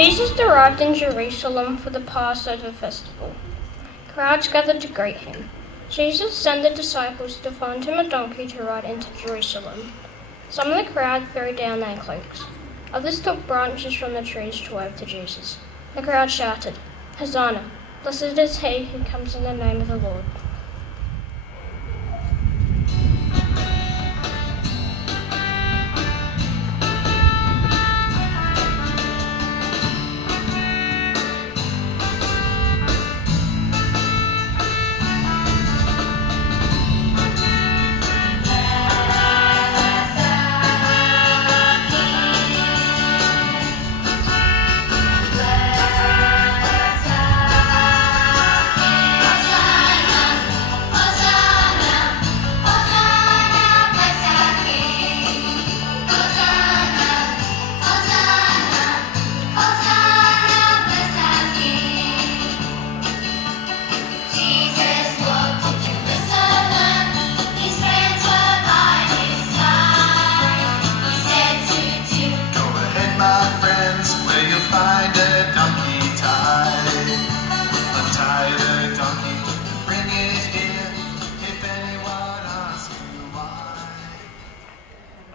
Jesus arrived in Jerusalem for the Passover festival. Crowds gathered to greet him. Jesus sent the disciples to find him a donkey to ride into Jerusalem. Some of the crowd threw down their cloaks. Others took branches from the trees to wave to Jesus. The crowd shouted, "Hosanna! Blessed is he who comes in the name of the Lord."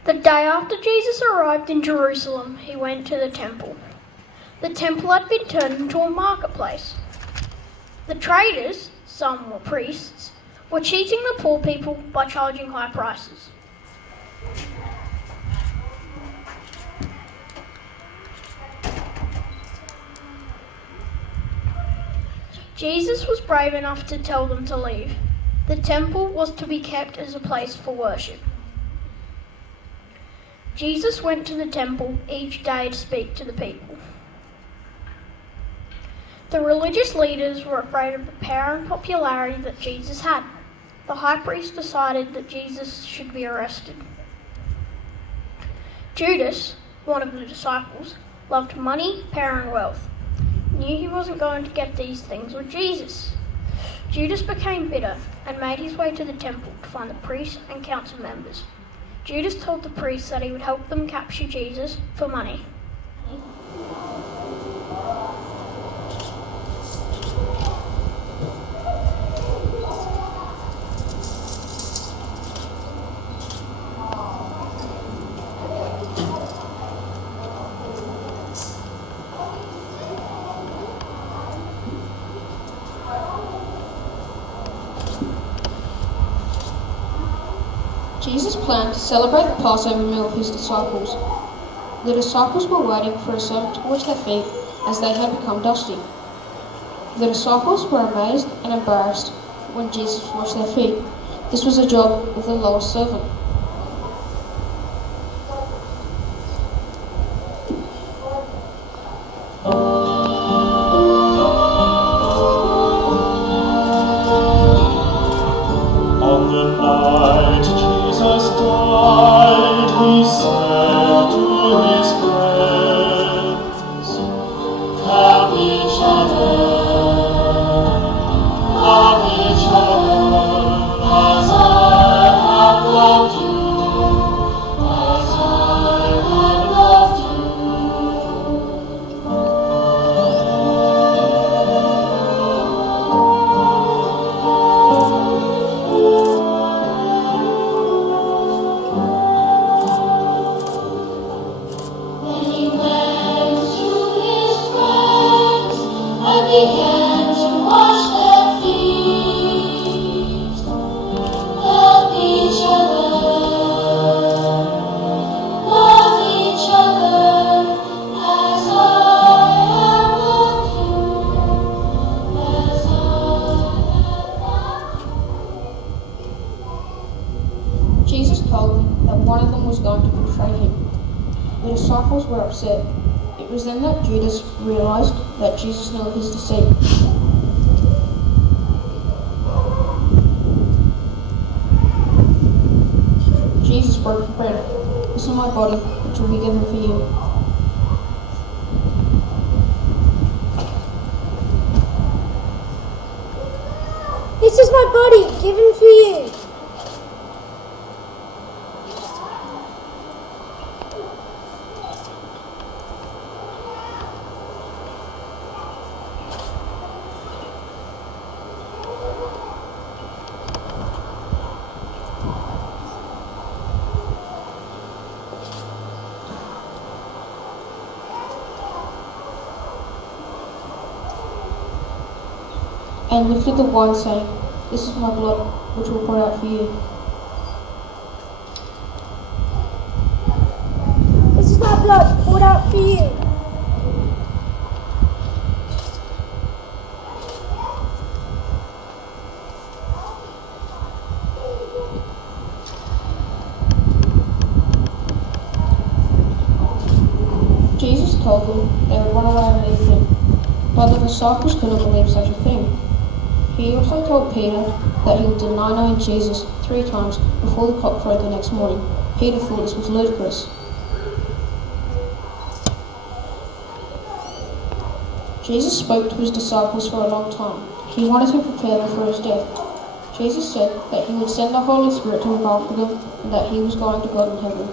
The day after Jesus arrived in Jerusalem, he went to the temple. The temple had been turned into a marketplace. The traders, some were priests, were cheating the poor people by charging high prices. Jesus was brave enough to tell them to leave. The temple was to be kept as a place for worship. Jesus went to the temple each day to speak to the people. The religious leaders were afraid of the power and popularity that Jesus had. The high priest decided that Jesus should be arrested. Judas, one of the disciples, loved money, power and wealth. He knew he wasn't going to get these things with Jesus. Judas became bitter and made his way to the temple to find the priests and council members. Judas told the priests that he would help them capture Jesus for money. Jesus planned to celebrate the Passover meal with his disciples. The disciples were waiting for a servant to wash their feet as they had become dusty. The disciples were amazed and embarrassed when Jesus washed their feet. This was a job of the lowest servant. On the night Jesus died, he said to his friends, love each other as I have loved you, as I have loved you. Then he went to his friends and began to wash their feet. Love each other as I have loved you, as I have loved you. Jesus told them that one of them was going to betray him. The disciples were upset. It was then that Judas realized that Jesus knew of his deceit. Jesus broke the bread. This is my body, which will be given for you. This is my body given for you. and lifted the wine, saying, "This is my blood, which will pour out for you." This is my blood poured out for you. Jesus told them they would run away and leave him, but the disciples couldn't believe such a thing. He also told Peter that he would deny knowing Jesus 3 times before the cock crowed the next morning. Peter thought this was ludicrous. Jesus spoke to his disciples for a long time. He wanted to prepare them for his death. Jesus said that he would send the Holy Spirit to look after them and that he was going to God in heaven.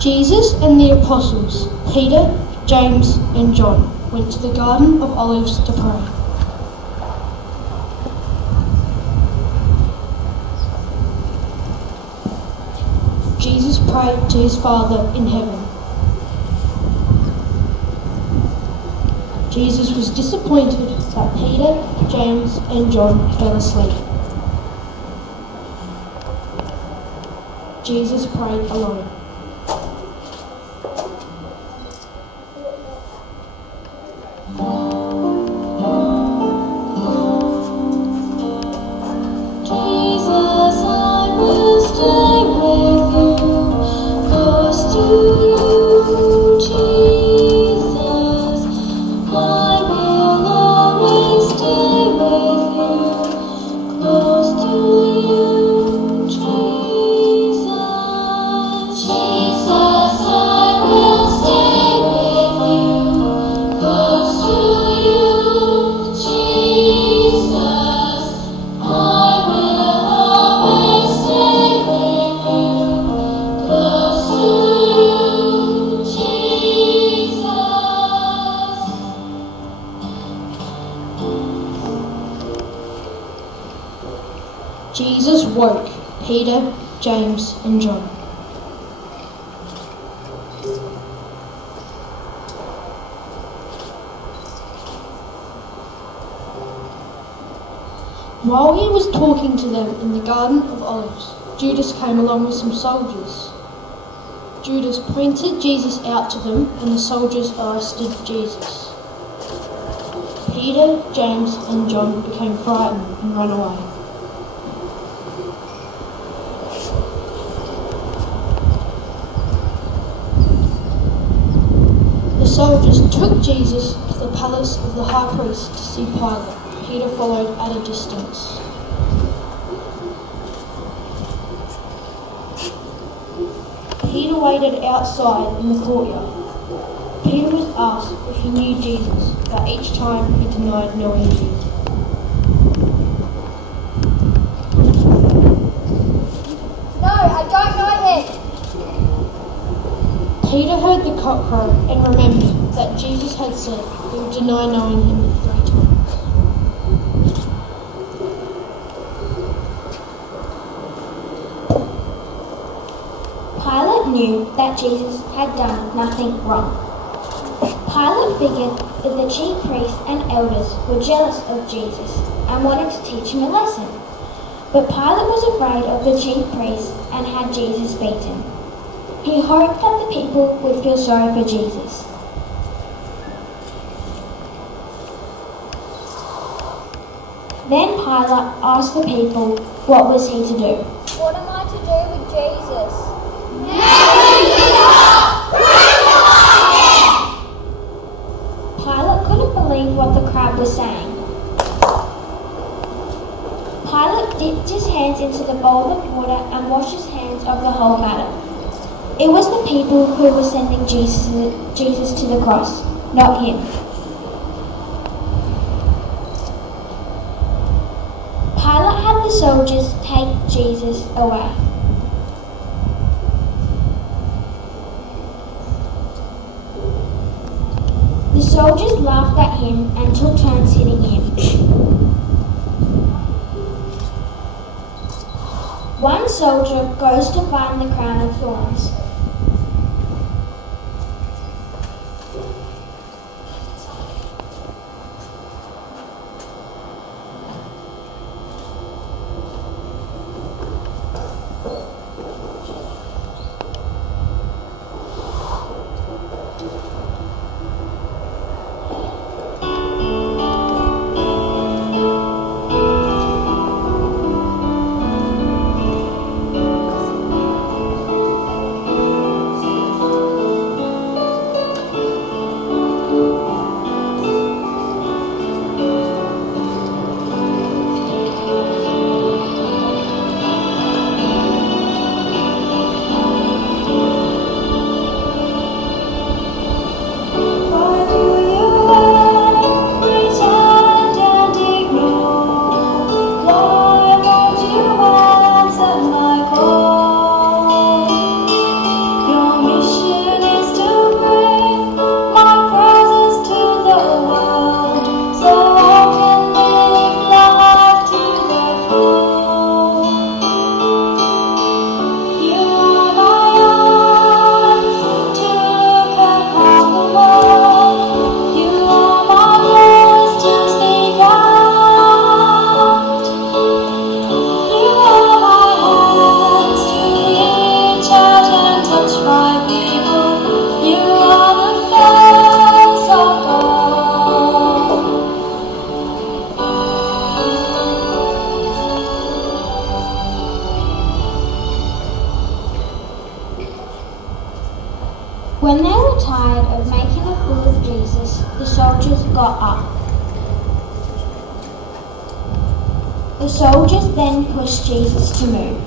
Jesus and the apostles, Peter, James, and John, went to the Garden of Olives to pray. Jesus prayed to his Father in heaven. Jesus was disappointed that Peter, James, and John fell asleep. Jesus prayed alone. Jesus woke Peter, James, and John. While he was talking to them in the Garden of Olives, Judas came along with some soldiers. Judas pointed Jesus out to them, and the soldiers arrested Jesus. Peter, James, and John became frightened and ran away. The soldiers took Jesus to the palace of the high priest to see Pilate. Peter followed at a distance. Peter waited outside in the courtyard. Peter was asked if he knew Jesus, but each time he denied knowing Jesus. No, I don't know him. Peter heard the cock crow and remembered that Jesus had said he would deny knowing him 3 times. Pilate knew that Jesus had done nothing wrong. Pilate figured that the chief priests and elders were jealous of Jesus and wanted to teach him a lesson. But Pilate was afraid of the chief priests and had Jesus beaten. He hoped that the people would feel sorry for Jesus. Then Pilate asked the people what was he to do. What am I to do with Jesus? Pilate couldn't believe what the crowd was saying. Pilate dipped his hands into the bowl of water and washed his hands of the whole matter. It was the people who were sending Jesus to the cross, not him. Pilate had the soldiers take Jesus away. The soldiers laughed at him and took turns hitting him. One soldier goes to find the crown of thorns. When they were tired of making a fool of Jesus, the soldiers got up. The soldiers then pushed Jesus to move.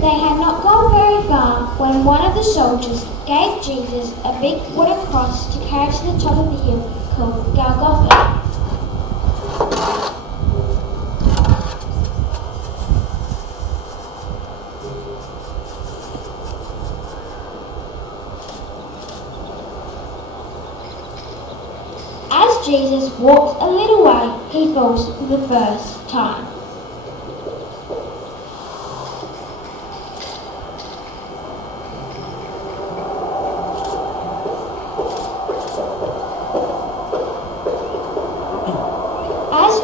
They had not gone very far when one of the soldiers gave Jesus a big wooden cross to carry to the top of the hill called Golgotha. As Jesus walks a little way, he falls for the first time.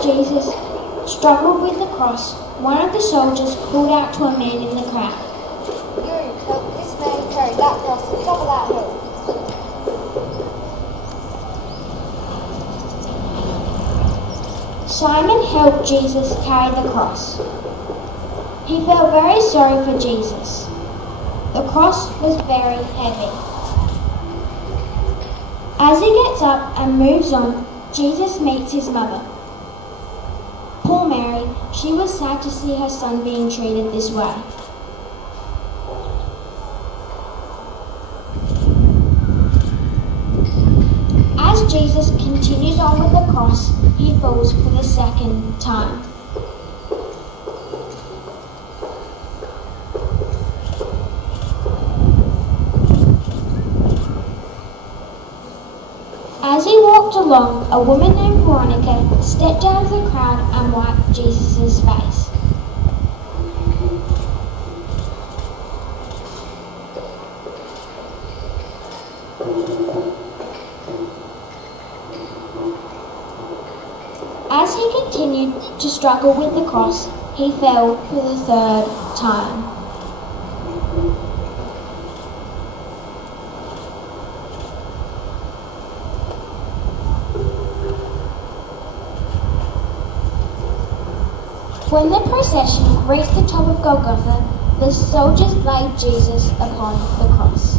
Jesus struggled with the cross, one of the soldiers called out to a man in the crowd, You help this man carry that cross to the top of that hill. Simon helped Jesus carry the cross. He felt very sorry for Jesus. The cross was very heavy. As he gets up and moves on, Jesus meets his mother. Poor Mary, she was sad to see her son being treated this way. As Jesus continues on with the cross, he falls for the second time. As he walked along, a woman named Veronica stepped out of the crowd and wiped Jesus' face. As he continued to struggle with the cross, he fell for the third time. When the procession reached the top of Golgotha, the soldiers laid Jesus upon the cross.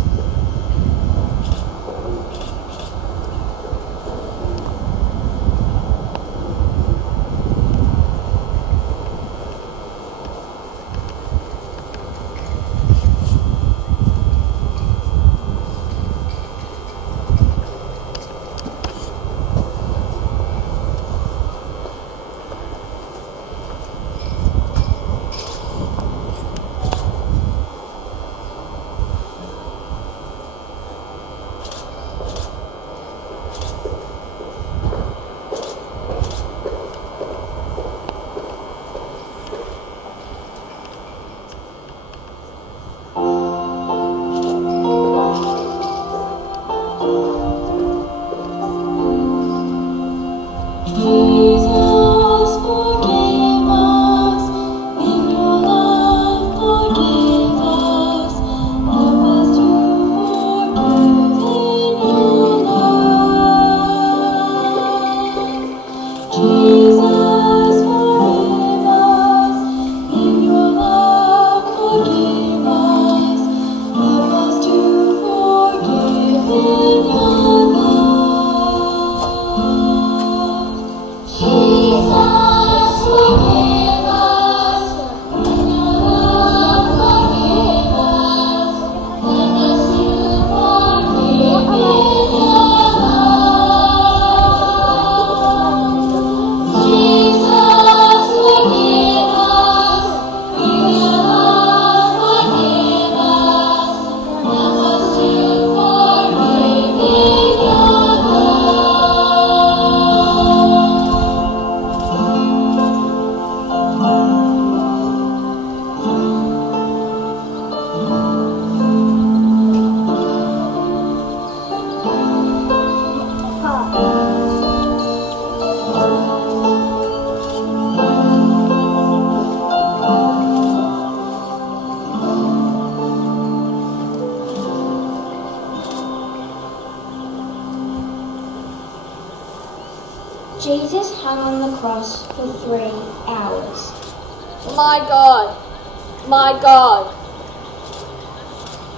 Jesus hung on the cross for 3 hours. My God! My God!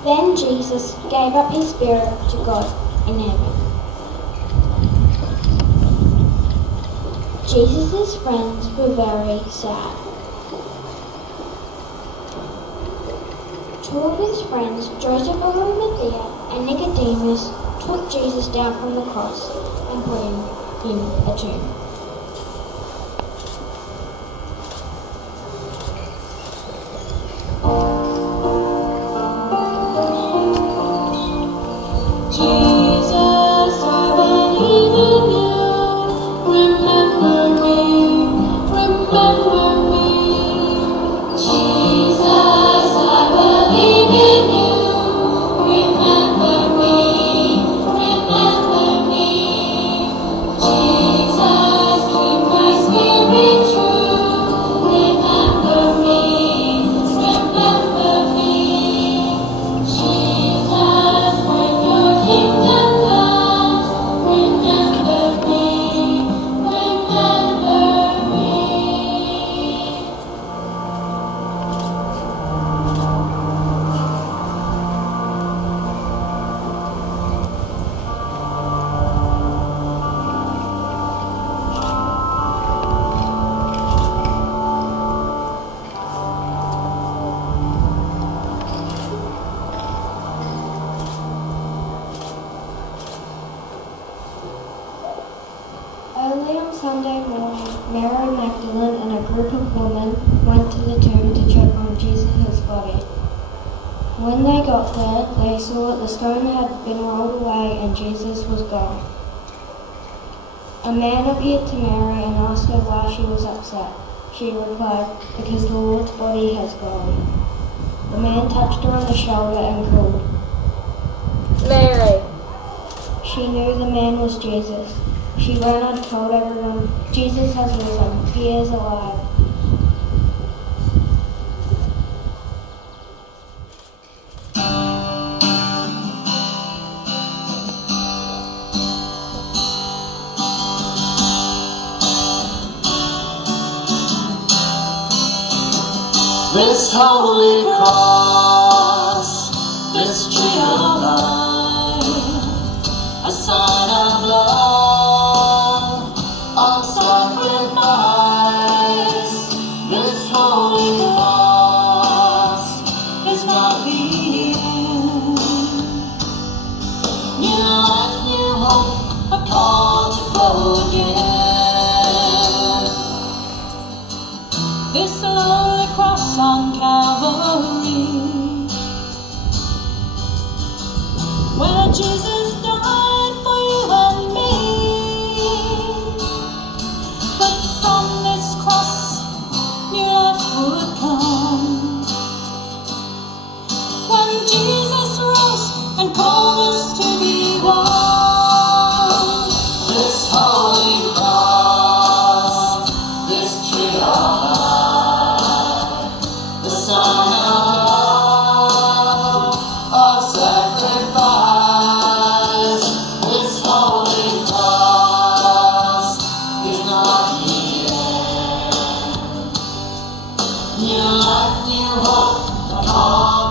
Then Jesus gave up his spirit to God in heaven. Jesus' friends were very sad. 2 of his friends, Joseph of Arimathea and Nicodemus, took Jesus down from the cross and put him in a tomb. Jesus, I believe in you. Remember me, remember me. Jesus, I believe in you. Remember me, remember me. Jesus. Sunday morning, Mary Magdalene and a group of women went to the tomb to check on Jesus' body. When they got there, they saw that the stone had been rolled away and Jesus was gone. A man appeared to Mary and asked her why she was upset. She replied, "Because the Lord's body has gone." The man touched her on the shoulder and called, "Mary." She knew the man was Jesus. She ran and told everyone, "Jesus has risen. He is alive." This holy cross, this tree of life, a sign of love, of sacrifice. This holy cross is not the end. New life, new hope, a call to go again. This lonely cross on Calvary, where Jesus died for you and me. But from this cross, new life would come. When Jesus rose and called us to be one. This holy cross, this tree of life, the sign of sacrifice. This holy cross is not the end. New life, new hope, a call